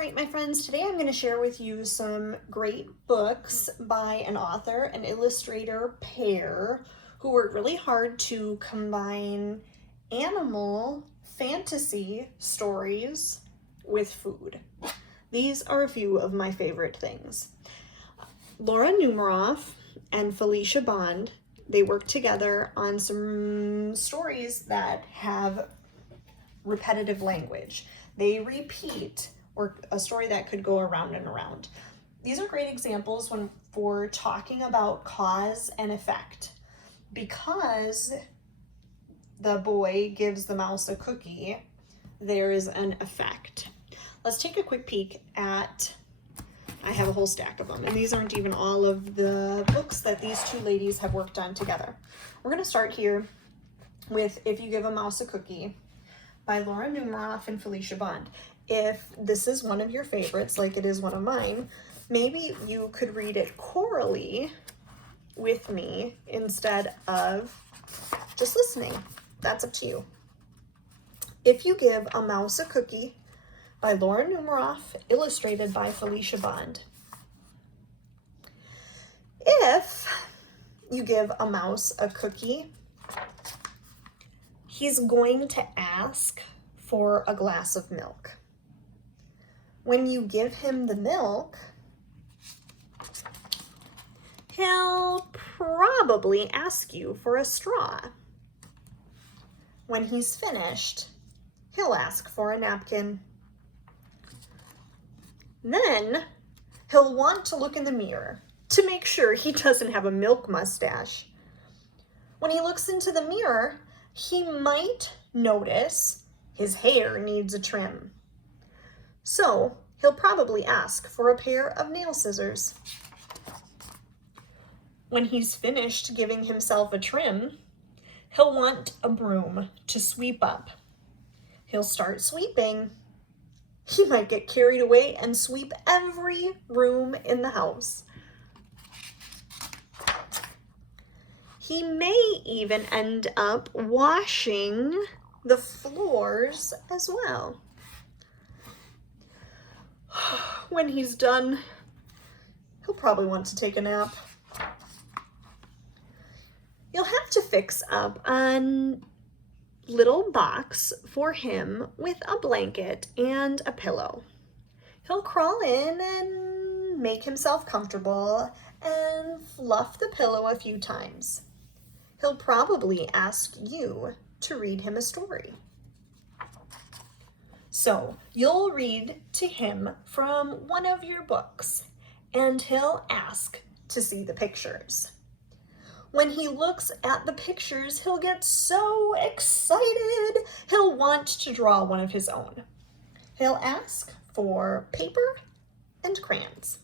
right, my friends, today I'm going to share with you some great books by an author and illustrator pair who worked really hard to combine animal fantasy stories with food. These are a few of my favorite things. Laura Numeroff and Felicia Bond, they worked together on some stories that have repetitive language. They repeat, or a story that could go around and around. These are great examples for talking about cause and effect. Because the boy gives the mouse a cookie, there is an effect. Let's take a quick peek at, I have a whole stack of them, and these aren't even all of the books that these two ladies have worked on together. We're going to start here with If You Give a Mouse a Cookie by Laura Numeroff and Felicia Bond. If this is one of your favorites, like it is one of mine, maybe you could read it chorally with me instead of just listening. That's up to you. If You Give a Mouse a Cookie by Laura Numeroff, illustrated by Felicia Bond. If you give a mouse a cookie, he's going to ask for a glass of milk. When you give him the milk, he'll probably ask you for a straw. When he's finished, he'll ask for a napkin. Then he'll want to look in the mirror to make sure he doesn't have a milk mustache. When he looks into the mirror, he might notice his hair needs a trim. So he'll probably ask for a pair of nail scissors. When he's finished giving himself a trim, he'll want a broom to sweep up. He'll start sweeping. He might get carried away and sweep every room in the house. He may even end up washing the floors as well. When he's done, he'll probably want to take a nap. You'll have to fix up a little box for him with a blanket and a pillow. He'll crawl in and make himself comfortable and fluff the pillow a few times. He'll probably ask you to read him a story. So you'll read to him from one of your books, and he'll ask to see the pictures. When he looks at the pictures, he'll get so excited, he'll want to draw one of his own. He'll ask for paper and crayons.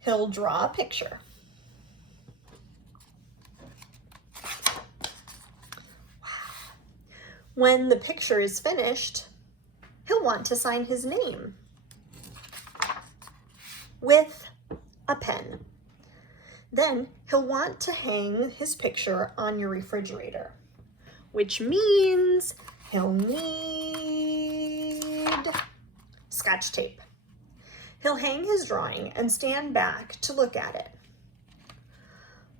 He'll draw a picture. When the picture is finished, he'll want to sign his name with a pen. Then he'll want to hang his picture on your refrigerator, which means he'll need Scotch tape. He'll hang his drawing and stand back to look at it.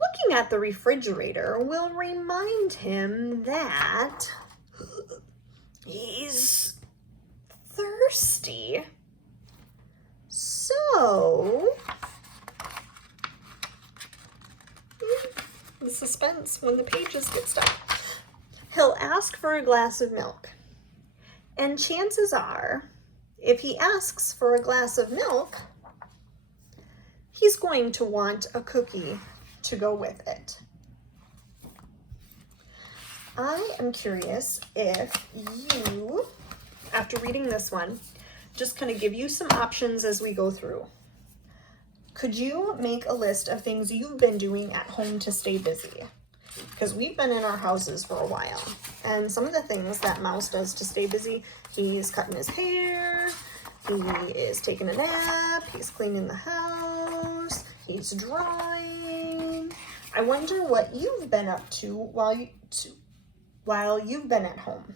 Looking at the refrigerator will remind him that he's thirsty. So, the suspense when the pages get stuck. He'll ask for a glass of milk. And chances are, if he asks for a glass of milk, he's going to want a cookie to go with it. I am curious if you, after reading this one, just kind of give you some options as we go through. Could you make a list of things you've been doing at home to stay busy? Because we've been in our houses for a while, and some of the things that Mouse does to stay busy, he's cutting his hair, he is taking a nap, he's cleaning the house, he's drawing. I wonder what you've been up to while you've been at home.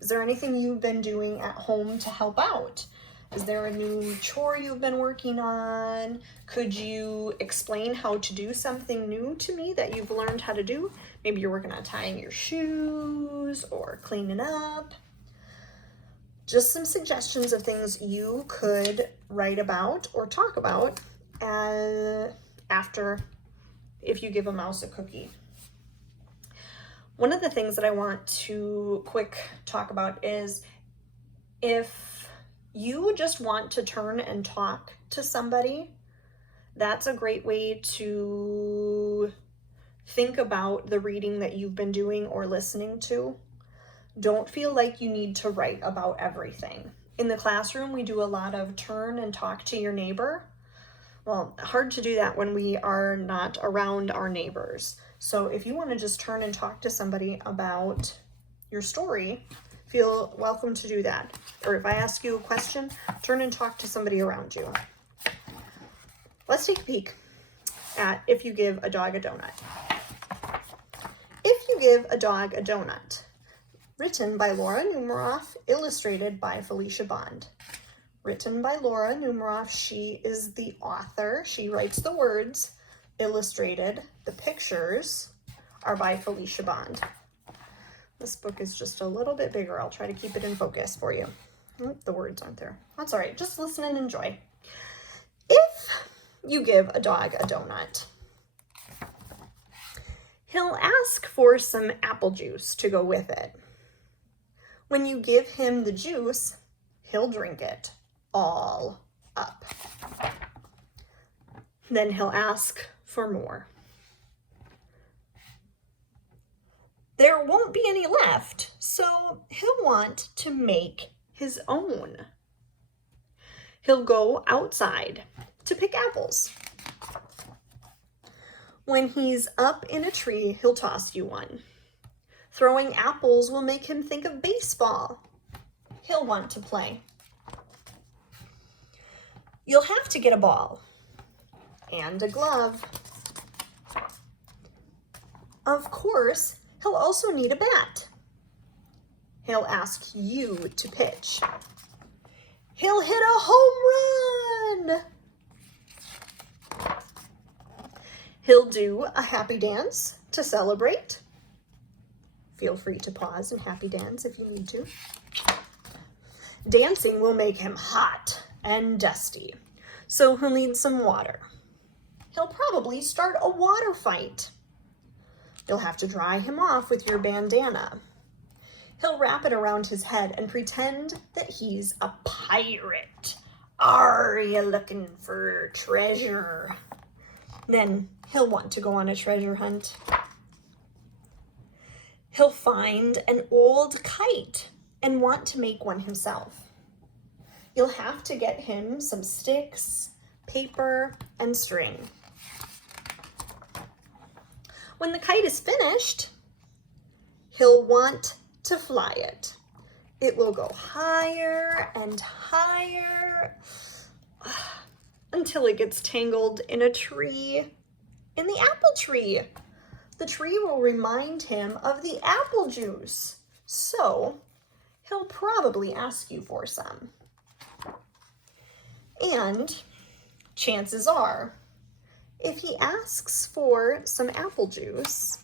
Is there anything you've been doing at home to help out? Is there a new chore you've been working on? Could you explain how to do something new to me that you've learned how to do? Maybe you're working on tying your shoes or cleaning up. Just some suggestions of things you could write about or talk about after, if you give a mouse a cookie. One of the things that I want to quick talk about is if you just want to turn and talk to somebody, that's a great way to think about the reading that you've been doing or listening to. Don't feel like you need to write about everything. In the classroom, we do a lot of turn and talk to your neighbor. Well, hard to do that when we are not around our neighbors. So if you want to just turn and talk to somebody about your story, feel welcome to do that. Or if I ask you a question, turn and talk to somebody around you. Let's take a peek at If You Give a Dog a Donut. If You Give a Dog a Donut, written by Laura Numeroff, illustrated by Felicia Bond. Written by Laura Numeroff, she is the author. She writes the words, illustrated. The pictures are by Felicia Bond. This book is just a little bit bigger. I'll try to keep it in focus for you. Oh, the words aren't there. That's all right. Just listen and enjoy. If you give a dog a donut, he'll ask for some apple juice to go with it. When you give him the juice, he'll drink it all up. Then he'll ask for more. There won't be any left, so he'll want to make his own. He'll go outside to pick apples. When he's up in a tree, he'll toss you one. Throwing apples will make him think of baseball. He'll want to play. You'll have to get a ball and a glove. Of course, he'll also need a bat. He'll ask you to pitch. He'll hit a home run. He'll do a happy dance to celebrate. Feel free to pause and happy dance if you need to. Dancing will make him hot and dusty, so he'll need some water. He'll probably start a water fight. You'll have to dry him off with your bandana. He'll wrap it around his head and pretend that he's a pirate. Are you looking for treasure? Then he'll want to go on a treasure hunt. He'll find an old kite and want to make one himself. You'll have to get him some sticks, paper, and string. When the kite is finished, he'll want to fly it. It will go higher and higher until it gets tangled in a tree, in the apple tree. The tree will remind him of the apple juice, so he'll probably ask you for some. And chances are, if he asks for some apple juice,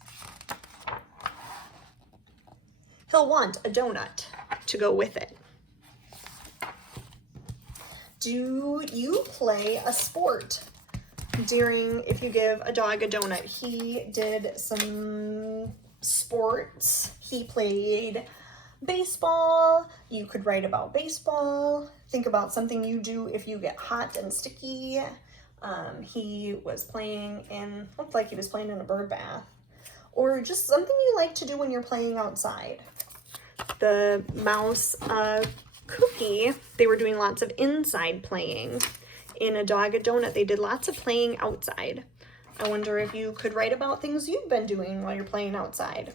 he'll want a donut to go with it. Do you play a sport during If You Give a Dog a Donut? He did some sports. He played baseball. You could write about baseball. Think about something you do if you get hot and sticky. He was playing in, looked like he was playing in a bird bath. Or just something you like to do when you're playing outside. The mouse Cookie, they were doing lots of inside playing. In A Dog a Donut, they did lots of playing outside. I wonder if you could write about things you've been doing while you're playing outside.